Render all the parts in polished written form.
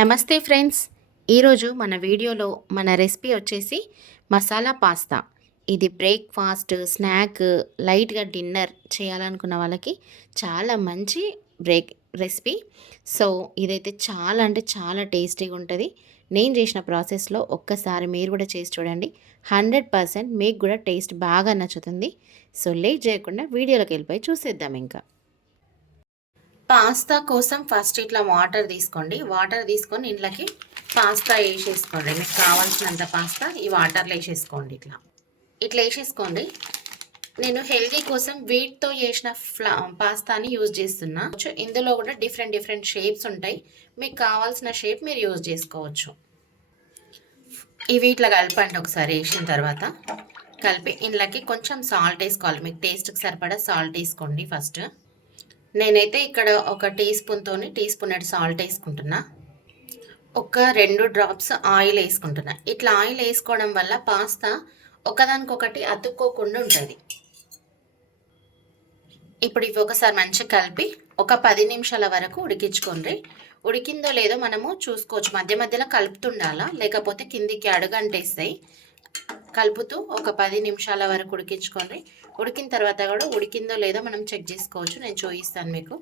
నమస్తే ఫ్రెండ్స్. ఈరోజు మన వీడియోలో మన రెసిపీ వచ్చేసి మసాలా పాస్తా. ఇది బ్రేక్ఫాస్ట్, స్నాక్, లైట్గా డిన్నర్ చేయాలనుకున్న వాళ్ళకి చాలా మంచి రెసిపీ. సో ఇదైతే చాలా అంటే చాలా టేస్టీగా ఉంటుంది. నేను చేసిన ప్రాసెస్లో ఒక్కసారి మీరు కూడా చేసి చూడండి. 100% మీకు కూడా టేస్ట్ బాగా నచ్చుతుంది. సో లేట్ చేయకుండా వీడియోలోకి వెళ్ళిపోయి చూసేద్దాం. ఇంకా పాస్తా కోసం ఫస్ట్ ఇట్లా వాటర్ తీసుకోండి. వాటర్ తీసుకొని ఇంట్లోకి పాస్తా వేసేసుకోండి. మీకు కావాల్సినంత పాస్తా ఈ వాటర్లో వేసేసుకోండి. ఇట్లా వేసేసుకోండి. నేను హెల్దీ కోసం వీట్తో చేసిన పాస్తాని యూజ్ చేస్తున్నా. ఇందులో కూడా డిఫరెంట్ షేప్స్ ఉంటాయి. మీకు కావాల్సిన షేప్ మీరు యూజ్ చేసుకోవచ్చు. ఇవి ఇట్లా కలపండి. ఒకసారి వేసిన తర్వాత కలిపి ఇంట్లోకి కొంచెం సాల్ట్ వేసుకోవాలి. మీకు టేస్ట్కి సరిపడా సాల్ట్ వేసుకోండి. ఫస్ట్ నేనైతే ఇక్కడ ఒక టీ స్పూన్ సాల్ట్ వేసుకుంటున్నా. ఒక 2 డ్రాప్స్ ఆయిల్ వేసుకుంటున్నా. ఇట్లా ఆయిల్ వేసుకోవడం వల్ల పాస్తా ఒకదానికొకటి అతుక్కోకుండా ఉంటుంది. ఇప్పుడు ఇవి ఒకసారి మంచిగా కలిపి ఒక 10 నిమిషాల వరకు ఉడికించుకోండి. ఉడికిందో లేదో మనము చూసుకోవచ్చు. మధ్య మధ్యలో కలుపుతుండాలా, లేకపోతే కిందికి అడుగంటేస్తాయి. కలుపుతూ ఒక 10 నిమిషాల వరకు ఉడికించుకోండి. ఉడికిన తర్వాత కూడా ఉడికిందో లేదో మనం చెక్ చేసుకోవచ్చు. నేను చూపిస్తాను మీకు.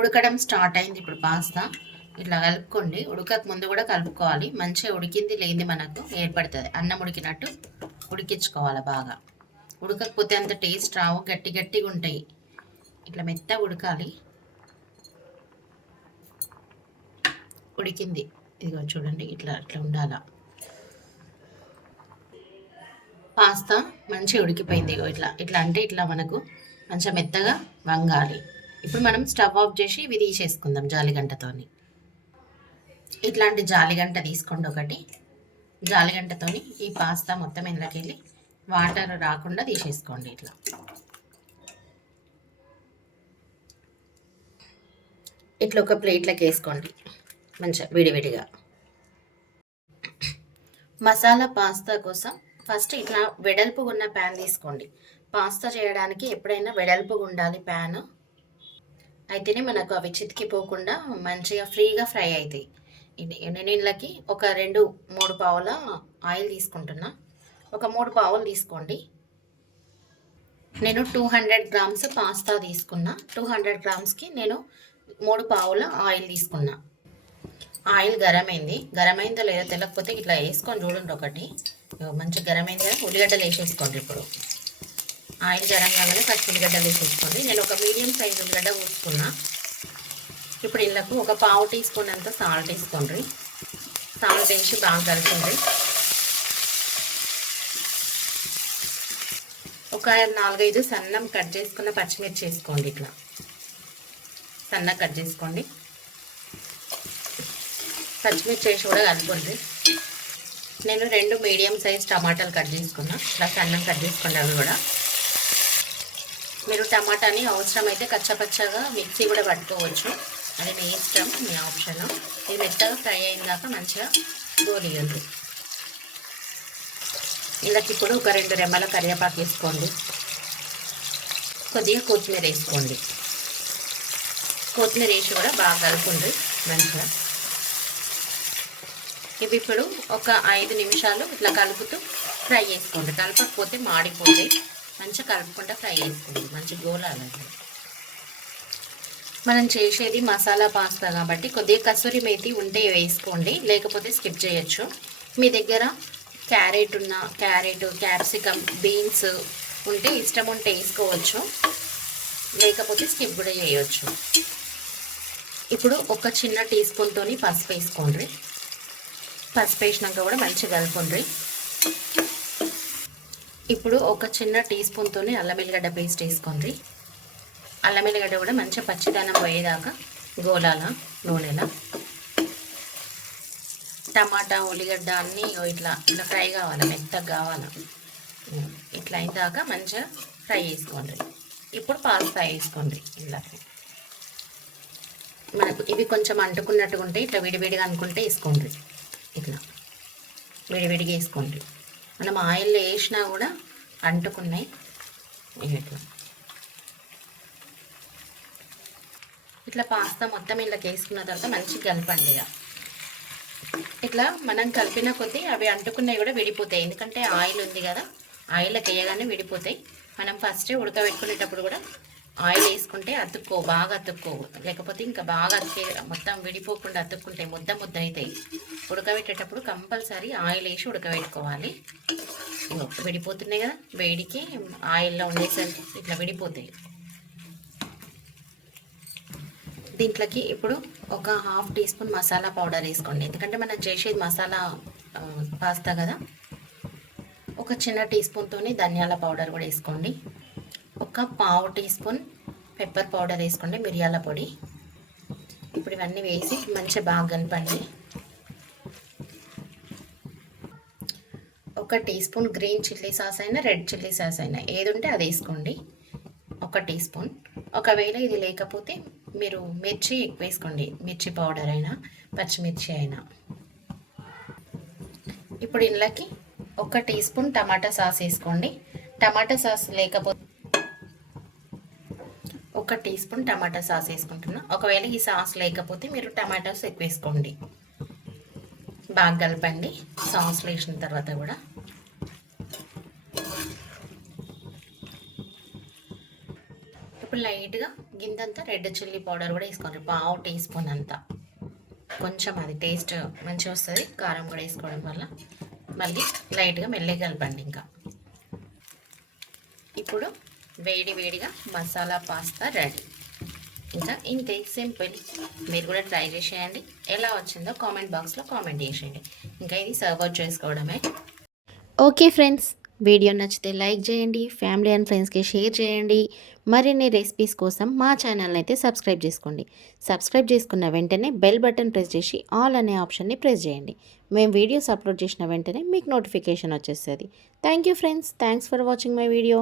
ఉడకడం స్టార్ట్ అయింది. ఇప్పుడు పాస్తా ఇట్లా కలుపుకోండి. ఉడకక ముందు కూడా కలుపుకోవాలి. మంచిగా ఉడికింది లేనిది మనకు ఏర్పడుతుంది. అన్నం ఉడికినట్టు ఉడికించుకోవాలి బాగా. ఉడకకపోతే అంత టేస్ట్ రావు, గట్టిగా ఉంటాయి. ఇట్లా మెత్తగా ఉడకాలి. ఉడికింది, ఇదిగో చూడండి. ఇట్లా ఉండాలా. పాస్తా మంచిగా ఉడికిపోయింది. ఇట్లా అంటే ఇట్లా మనకు మంచిగా మెత్తగా వంగాలి. ఇప్పుడు మనం స్టవ్ ఆఫ్ చేసి ఇవి తీసేసుకుందాం జాలిగంటతోని. ఇట్లాంటి జాలిగంట తీసుకోండి ఒకటి. జాలిగంటతోని ఈ పాస్తా మొత్తం ఇందులోకి వెళ్ళి వాటర్ రాకుండా తీసేసుకోండి. ఇట్లా ఒక ప్లేట్లోకి వేసుకోండి మంచిగా విడివిడిగా. మసాలా పాస్తా కోసం ఫస్ట్ ఇట్లా వెడల్పుగా ఉన్న ప్యాన్ తీసుకోండి. పాస్తా చేయడానికి ఎప్పుడైనా వెడల్పుగా ఉండాలి ప్యాన్. అయితేనే మనకు అవి చితికిపోకుండా మంచిగా ఫ్రీగా ఫ్రై అవుతాయి. నేను ఇంట్లోకి ఒక 2-3 పావుల ఆయిల్ తీసుకుంటున్నా. ఒక 3 పావులు తీసుకోండి. నేను 200 గ్రామ్స్ పాస్తా తీసుకున్నా. 200 గ్రామ్స్కి నేను 3 పావుల ఆయిల్ తీసుకున్నా. ఆయిల్ గరమైందో లేదో తెలియకపోతే ఇట్లా వేసుకొని చూడండి. ఒకటి మంచిగా గరమైంది కదా. ఉల్లిగడ్డలు వేసేసుకోండి. ఇప్పుడు ఆయిల్ గరం కాగానే ఫస్ట్ ఉల్లిగడ్డలు వేసేసుకోండి. నేను ఒక మీడియం సైజ్ ఉల్లిగడ్డ పోసుకున్నా. ఇప్పుడు ఇళ్ళకు ఒక పావు టీ స్పూన్ అంత సాల్ట్ వేసుకోండి. సాల్ట్ వేసి బాగా కలుపుకోండి. ఒక 4-5 సన్నం కట్ చేసుకున్న పచ్చిమిర్చి వేసుకోండి. ఇట్లా సన్నగా కట్ చేసుకోండి. పచ్చిమిర్చి వేసి కూడా కలుపుకోండి. నేను 2 మీడియం సైజ్ టమాటాలు కట్ చేసుకున్నా. ఇట్లా సన్నం కట్ చేసుకోండి. అవి కూడా మీరు టమాటాని అవసరమైతే కచ్చపచ్చగా మిక్సీ కూడా పట్టుకోవచ్చు. అది మీ ఇష్టం, మీ ఆప్షన్. ఇది మెత్తగా ఫ్రై అయిన దాకా మంచిగా గోలియండి. ఇళ్ళకి ఇప్పుడు ఒక 2 రెమ్మల కరివేపాకు వేసుకోండి. కొద్దిగా కొత్తిమీర వేసుకోండి. కొత్తిమీర వేసి కూడా బాగా కలుపుకోండి మంచిగా. ఇవి ఇప్పుడు ఒక 5 నిమిషాలు ఇట్లా కలుపుతూ ఫ్రై చేసుకోండి. కలపకపోతే మాడిపోతే మంచిగా కలుపుకుంటూ ఫ్రై చేసుకోండి. మంచి గోలాలండి. మనం చేసేది మసాలా పాస్తా కాబట్టి కొద్దిగా కసూరి మేతి ఉంటే వేసుకోండి, లేకపోతే స్కిప్ చేయొచ్చు. మీ దగ్గర క్యారెట్, క్యాప్సికమ్, బీన్స్ ఉంటే ఇష్టం ఉంటే వేసుకోవచ్చు, లేకపోతే స్కిప్ కూడా చేయొచ్చు. ఇప్పుడు ఒక చిన్న టీ స్పూన్తోని పసుపు వేసుకోండి. పసుపు వేసినాక కూడా మంచిగా కలుపుకోండి. ఇప్పుడు ఒక చిన్న టీ స్పూన్తోని అల్లం వెల్లిగడ్డ పేస్ట్ వేసుకోండి. అల్లం వెల్లిగడ్డ కూడా మంచిగా పచ్చిదనం పోయేదాకా గోలాల నూనెలా. టమాటా, ఉల్లిగడ్డ అన్నీ ఇట్లా ఫ్రై కావాలి, మెత్తగా కావాలి. ఇట్లా అయిన దాకా మంచిగా ఫ్రై చేసుకోండి. ఇప్పుడు పాస్తా వేసుకోండి. ఇలాకి మనకు ఇవి కొంచెం అంటుకున్నట్టుగా ఉంటే ఇట్లా విడివిడిగా అనుకుంటే వేసుకోండి. ఇట్లా విడివిడిగా వేసుకోండి. మనం ఆయిల్లో వేసినా కూడా అంటుకున్నాయి. ఇట్లా పాస్తా మొత్తం ఇందులోకి వేసుకున్న తర్వాత మంచిగా కలపండి ఇక. ఇట్లా మనం కలిపిన కొద్దీ అవి అంటుకున్నవి కూడా విడిపోతాయి, ఎందుకంటే ఆయిల్ ఉంది కదా, ఆయిల్కి వేయగానే విడిపోతాయి. మనం ఫస్టే ఉడకబెట్టుకునేటప్పుడు కూడా ఆయిల్ వేసుకుంటే బాగా అతుక్కోవు, లేకపోతే ఇంకా బాగా మొత్తం విడిపోకుండా అతుక్కుంటాయి, ముద్ద ముద్ద అవుతాయి. ఉడకబెట్టేటప్పుడు కంపల్సరీ ఆయిల్ వేసి ఉడకబెట్టుకోవాలి. విడిపోతున్నాయి కదా, వేడికి ఆయిల్లో ఉండేసరికి ఇట్లా విడిపోతాయి. దీంట్లోకి ఇప్పుడు ఒక half teaspoon masala powder వేసుకోండి, ఎందుకంటే మనం చేసేది మసాలా పాస్తా కదా. ఒక చిన్న టీ స్పూన్తోని ధనియాల పౌడర్ కూడా వేసుకోండి. ఒక పావు టీ స్పూన్ పెప్పర్ పౌడర్ వేసుకోండి, మిరియాల పొడి. ఇప్పుడు ఇవన్నీ వేసి మంచిగా బాగా కలపండి. ఒక teaspoon green chilli sauce అయినా రెడ్ చిల్లీ సాస్ అయినా ఏది ఉంటే అది వేసుకోండి, ఒక టీ స్పూన్. ఒకవేళ ఇది లేకపోతే మీరు మిర్చి ఎక్కువ వేసుకోండి, మిర్చి పౌడర్ అయినా పచ్చిమిర్చి అయినా. ఇప్పుడు ఇందులోకి ఒక టీ స్పూన్ టమాటా సాస్ వేసుకోండి. టమాటా సాస్ లేకపోతే ఒక టీ స్పూన్ టమాటా సాస్ వేసుకుంటున్నా. ఒకవేళ ఈ సాస్ లేకపోతే మీరు టమాటాస్ ఎక్కువ వేసుకోండి. బాగా కలపండి సాస్లో వేసిన తర్వాత కూడా. ఇప్పుడు లైట్గా గింతంతా రెడ్ చిల్లీ పౌడర్ కూడా వేసుకోండి, పావు టీ స్పూన్ అంతా. కొంచెం అది టేస్ట్ మంచిగా వస్తుంది కారం కూడా వేసుకోవడం వల్ల. మళ్ళీ లైట్గా మెల్లగా కలపండి. ఇంకా ఇప్పుడు వేడిగా మసాలా పాస్తా రెడీ. ఇంకా ఇంతే, సింపుల్. మీరు కూడా ట్రై చేసేయండి, ఎలా వచ్చిందో కామెంట్ బాక్స్లో కామెంట్ చేసేయండి. ఇంకా ఇది సర్వ్ అవుట్ చేసుకోవడమే. ఓకే ఫ్రెండ్స్, వీడియో నచ్చితే లైక్ చేయండి, ఫ్యామిలీ అండ్ ఫ్రెండ్స్కి షేర్ చేయండి. మరిన్ని రెసిపీస్ కోసం మా ఛానల్ని అయితే సబ్స్క్రైబ్ చేసుకోండి. సబ్స్క్రైబ్ చేసుకున్న వెంటనే బెల్ బటన్ ప్రెస్ చేసి ఆల్ అనే ఆప్షన్ని ప్రెస్ చేయండి. మేము వీడియోస్ అప్లోడ్ చేసిన వెంటనే మీకు నోటిఫికేషన్ వచ్చేస్తుంది. Thank you friends, thanks for watching my video.